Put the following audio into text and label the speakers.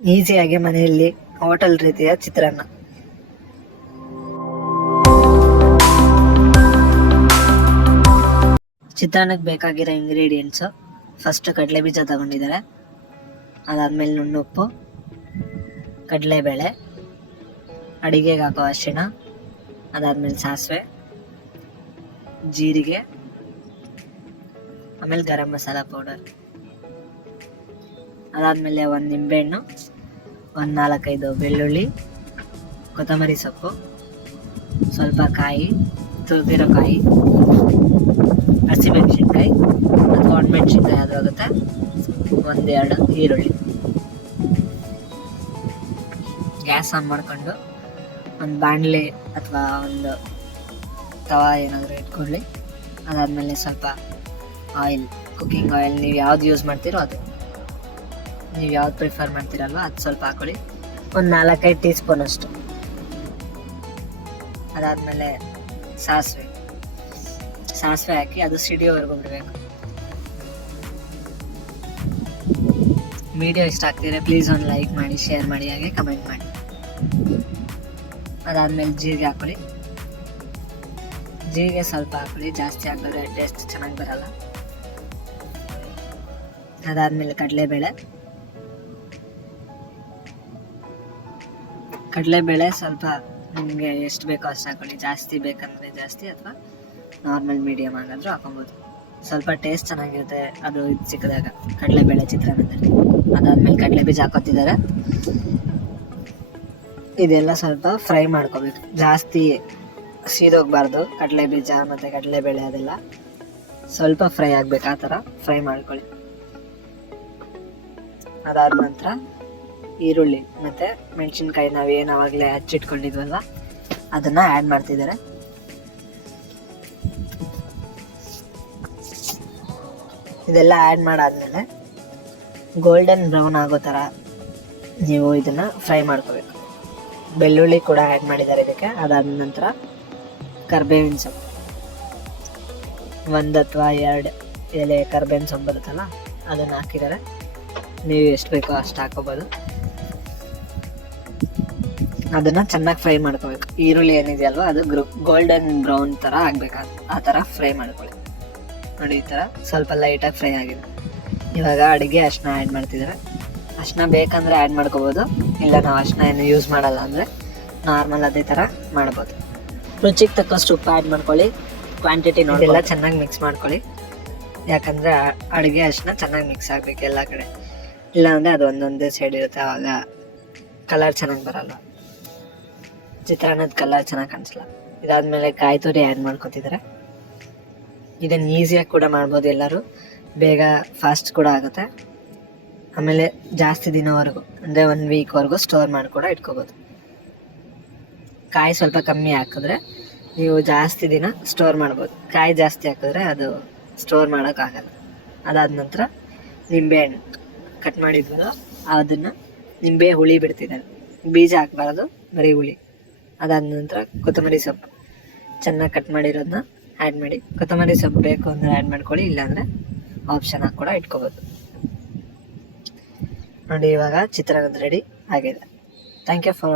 Speaker 1: ಈಸಿಯಾಗಿ ಮನೆಯಲ್ಲಿ ಹೋಟೆಲ್ ರೀತಿಯ ಚಿತ್ರಾನ್ನ. ಚಿತ್ರಾನ್ನಕ್ಕೆ ಬೇಕಾಗಿರೋ ಇಂಗ್ರೀಡಿಯೆಂಟ್ಸು ಫಸ್ಟ್ ಕಡಲೆ ಬೀಜ ತಗೊಂಡಿದ್ದಾರೆ. ಅದಾದ್ಮೇಲೆ ನುಣ್ಣುಪ್ಪು ಕಡಲೆಬೇಳೆ, ಅಡಿಗೆಗೆ ಹಾಕೋ ಅರಿಶಿಣ, ಅದಾದ್ಮೇಲೆ ಸಾಸಿವೆ, ಜೀರಿಗೆ, ಆಮೇಲೆ ಗರಂ ಮಸಾಲ ಪೌಡರ್ ಅದಾದಮೇಲೆ ಒಂದು ನಿಂಬೆಹಣ್ಣು, ಒಂದು ನಾಲ್ಕೈದು ಬೆಳ್ಳುಳ್ಳಿ, ಕೊತ್ತಂಬರಿ ಸೊಪ್ಪು, ಸ್ವಲ್ಪ ಕಾಯಿ, ತುರಿದಿರೋ ಕಾಯಿ, ಹಸಿಮೆಣಸಿನ್ಕಾಯಿ ಅಥವಾ ಒಣಮೆಣಸಿನ್ಕಾಯಿ ಆದ್ರೂ ಆಗುತ್ತೆ? ಒಂದೆರಡು ಈರುಳ್ಳಿ. ಗ್ಯಾಸ್ ಆನ್ ಮಾಡ್ಕೊಂಡು ಒಂದು ಬಾಣಲೆ ಅಥವಾ ಒಂದು ತವಾ ಏನಾದರೂ ಇಟ್ಕೊಳ್ಳಿ. ಅದಾದಮೇಲೆ ಸ್ವಲ್ಪ ಆಯಿಲ್ ಕುಕ್ಕಿಂಗ್ ಆಯಿಲ್ ನೀವು ಯಾವ್ದು ಯೂಸ್ ಮಾಡ್ತೀರೋ ಅದು. ನೀವು ಯಾವ್ದು ಪ್ರಿಫರ್ ಮಾಡ್ತೀರಲ್ವ? ಅದು ಸ್ವಲ್ಪ ಹಾಕೊಳ್ಳಿ. ಒಂದು ನಾಲ್ಕೈದು ಟೀ ಸ್ಪೂನ್ ಅಷ್ಟು. ಅದಾದಮೇಲೆ ಸಾಸಿವೆ. ಸಾಸಿವೆ ಹಾಕಿ ಅದು ಸಿಡಿಯೋವರೆಗೂ ಬಿಡಬೇಕು. ವಿಡಿಯೋ ಇಷ್ಟ ಆಗ್ತಿದ್ರೆ ಪ್ಲೀಸ್ ಒಂದು ಲೈಕ್ ಮಾಡಿ, ಶೇರ್ ಮಾಡಿ, ಹಾಗೆ ಕಮೆಂಟ್ ಮಾಡಿ. ಅದಾದಮೇಲೆ ಜೀರಿಗೆ ಹಾಕೊಳ್ಳಿ. ಜೀರಿಗೆ ಸ್ವಲ್ಪ ಹಾಕೊಳ್ಳಿ. ಜಾಸ್ತಿ ಹಾಕಿದ್ರೆ ಟೇಸ್ಟ್ ಚೆನ್ನಾಗಿ ಬರಲ್ಲ. ಅದಾದಮೇಲೆ ಕಡಲೆಬೇಳೆ. ಕಡಲೆಬೇಳೆ ಸ್ವಲ್ಪ ನಿಮಗೆ ಎಷ್ಟು ಬೇಕೋ ಅಷ್ಟು ಹಾಕೊಳ್ಳಿ. ಜಾಸ್ತಿ ಬೇಕಂದರೆ ಜಾಸ್ತಿ ಅಥವಾ ನಾರ್ಮಲ್ ಮೀಡಿಯಮ್ ಆಗಾದರೂ ಹಾಕೊಬೋದು. ಸ್ವಲ್ಪ ಟೇಸ್ಟ್ ಚೆನ್ನಾಗಿರುತ್ತೆ. ಅದು ಇದು ಸಿಕ್ಕಿದಾಗ ಕಡಲೆಬೇಳೆ ಚಿತ್ರಾನ್ನದಲ್ಲಿ. ಅದಾದಮೇಲೆ ಕಡಲೆ ಬೀಜ ಹಾಕೋತಿದ್ದಾರೆ. ಇದೆಲ್ಲ ಸ್ವಲ್ಪ ಫ್ರೈ ಮಾಡ್ಕೋಬೇಕು. ಜಾಸ್ತಿ ಸೀದೋಗಬಾರ್ದು. ಕಡಲೆ ಬೀಜ ಮತ್ತು ಕಡಲೆಬೇಳೆ ಅದೆಲ್ಲ. ಸ್ವಲ್ಪ ಫ್ರೈ ಆಗಬೇಕು. ಆ ಥರ ಫ್ರೈ ಮಾಡ್ಕೊಳ್ಳಿ. ಅದಾದ ನಂತರ ಈರುಳ್ಳಿ ಮತ್ತು ಮೆಣಸಿನ್ಕಾಯಿ ನಾವೇನು ಆವಾಗಲೇ ಹಚ್ಚಿಟ್ಕೊಂಡಿದ್ವಲ್ಲ, ಅದನ್ನು ಆ್ಯಡ್ ಮಾಡ್ತಿದ್ದಾರೆ. ಇದೆಲ್ಲ ಆ್ಯಡ್ ಮಾಡಾದ್ಮೇಲೆ ಗೋಲ್ಡನ್ ಬ್ರೌನ್ ಆಗೋ ಥರ ನೀವು ಇದನ್ನು ಫ್ರೈ ಮಾಡ್ಕೋಬೇಕು. ಬೆಳ್ಳುಳ್ಳಿ ಕೂಡ ಆ್ಯಡ್ ಮಾಡಿದ್ದಾರೆ ಇದಕ್ಕೆ, ಅದಾದ ನಂತರ ಕರ್ಬೇವಿನ ಸೊಪ್ಪು. ಒಂದು ಅಥವಾ ಎರಡು ಎಲೆ ಕರ್ಬೇವಿನ ಸೊಪ್ಪು ಬರುತ್ತಲ್ಲ, ಅದನ್ನು ಹಾಕಿದ್ದಾರೆ. ನೀವು ಎಷ್ಟು ಬೇಕೋ ಅಷ್ಟು ಹಾಕೋಬೋದು. ಅದನ್ನು ಚೆನ್ನಾಗಿ ಫ್ರೈ ಮಾಡ್ಕೋಬೇಕು. ಈರುಳ್ಳಿ ಏನಿದೆಯಲ್ವ, ಅದು ಗೋಲ್ಡನ್ ಬ್ರೌನ್ ಥರ ಆಗಬೇಕು ಆ ಥರ ಫ್ರೈ ಮಾಡ್ಕೊಳ್ಳಿ. ನೋಡಿ ಈ ಥರ ಸ್ವಲ್ಪ ಲೈಟಾಗಿ ಫ್ರೈ ಆಗಿದೆ ಇವಾಗ ಅಡುಗೆ ಅರಿಶಿನ ಆ್ಯಡ್ ಮಾಡ್ತಿದ್ದಾರೆ. ಅರಿಶಿನ ಬೇಕಂದ್ರೆ ಆ್ಯಡ್ ಮಾಡ್ಕೋಬೋದು, ಇಲ್ಲ ನಾವು ಅರಿಶಿನ ಏನು ಯೂಸ್ ಮಾಡಲ್ಲ ಅಂದರೆ ನಾರ್ಮಲ್ ಅದೇ ಥರ ಮಾಡ್ಬೋದು. ರುಚಿಗೆ ತಕ್ಕಷ್ಟು ಉಪ್ಪು ಆ್ಯಡ್ ಮಾಡ್ಕೊಳ್ಳಿ ಕ್ವಾಂಟಿಟಿ ನೋಡಿಲ್ಲ ಚೆನ್ನಾಗಿ ಮಿಕ್ಸ್ ಮಾಡ್ಕೊಳ್ಳಿ. ಯಾಕಂದರೆ ಅಡುಗೆ ಅರಿಶಿನ ಚೆನ್ನಾಗಿ ಮಿಕ್ಸ್ ಆಗಬೇಕು ಎಲ್ಲ ಕಡೆ. ಇಲ್ಲಾಂದರೆ ಅದು ಒಂದೊಂದೇ ಸೈಡ್ ಇರುತ್ತೆ ಆವಾಗ ಕಲರ್ ಚೆನ್ನಾಗಿ ಬರಲ್ಲ. ಚಿತ್ರಾನ್ನದ ಕಲರ್ ಚೆನ್ನಾಗಿ ಕಾಣಿಸಲ್ಲ ಇದಾದ್ಮೇಲೆ ಕಾಯಿ ತುರಿ ಆ್ಯಡ್ ಮಾಡ್ಕೊತಿದ್ದಾರೆ ಇದನ್ನು ಈಸಿಯಾಗಿ ಕೂಡ ಮಾಡ್ಬೋದು ಎಲ್ಲರೂ. ಬೇಗ ಫಾಸ್ಟ್ ಕೂಡ ಆಗುತ್ತೆ. ಆಮೇಲೆ ಜಾಸ್ತಿ ದಿನವರೆಗೂ, ಅಂದರೆ ಒನ್ ವೀಕ್ವರೆಗೂ ಸ್ಟೋರ್ ಮಾಡಿ ಕೂಡ ಇಟ್ಕೋಬೋದು. ಕಾಯಿ ಸ್ವಲ್ಪ ಕಮ್ಮಿ ಹಾಕಿದ್ರೆ ನೀವು ಜಾಸ್ತಿ ದಿನ ಸ್ಟೋರ್ ಮಾಡ್ಬೋದು. ಕಾಯಿ ಜಾಸ್ತಿ ಹಾಕಿದ್ರೆ ಅದು ಸ್ಟೋರ್ ಮಾಡೋಕ್ಕಾಗಲ್ಲ ಅದಾದ ನಂತರ ನಿಂಬೆಹಣ್ಣು ಕಟ್ ಮಾಡಿದ್ವಲ್ಲ, ಅದನ್ನು ನಿಂಬೆ ಹುಳಿ ಬಿಡ್ತಿದ್ದಾರೆ. ಬೀಜ ಹಾಕ್ಬಾರ್ದು, ಬರೀ ಹುಳಿ. ಅದಾದ ನಂತರ ಕೊತ್ತಂಬರಿ ಸೊಪ್ಪು. ಚೆನ್ನಾಗಿ ಕಟ್ ಮಾಡಿರೋದನ್ನ ಆ್ಯಡ್ ಮಾಡಿ. ಕೊತ್ತಂಬರಿ ಸೊಪ್ಪು ಬೇಕು ಅಂದರೆ ಆ್ಯಡ್ ಮಾಡ್ಕೊಳ್ಳಿ, ಇಲ್ಲಾಂದರೆ ಆಪ್ಷನ್ ಆಗಿ ಕೂಡ ಇಟ್ಕೋಬೋದು. ನೋಡಿ ಇವಾಗ ಚಿತ್ರಾನ್ನದ ರೆಡಿ ಆಗಿದೆ. Thank you for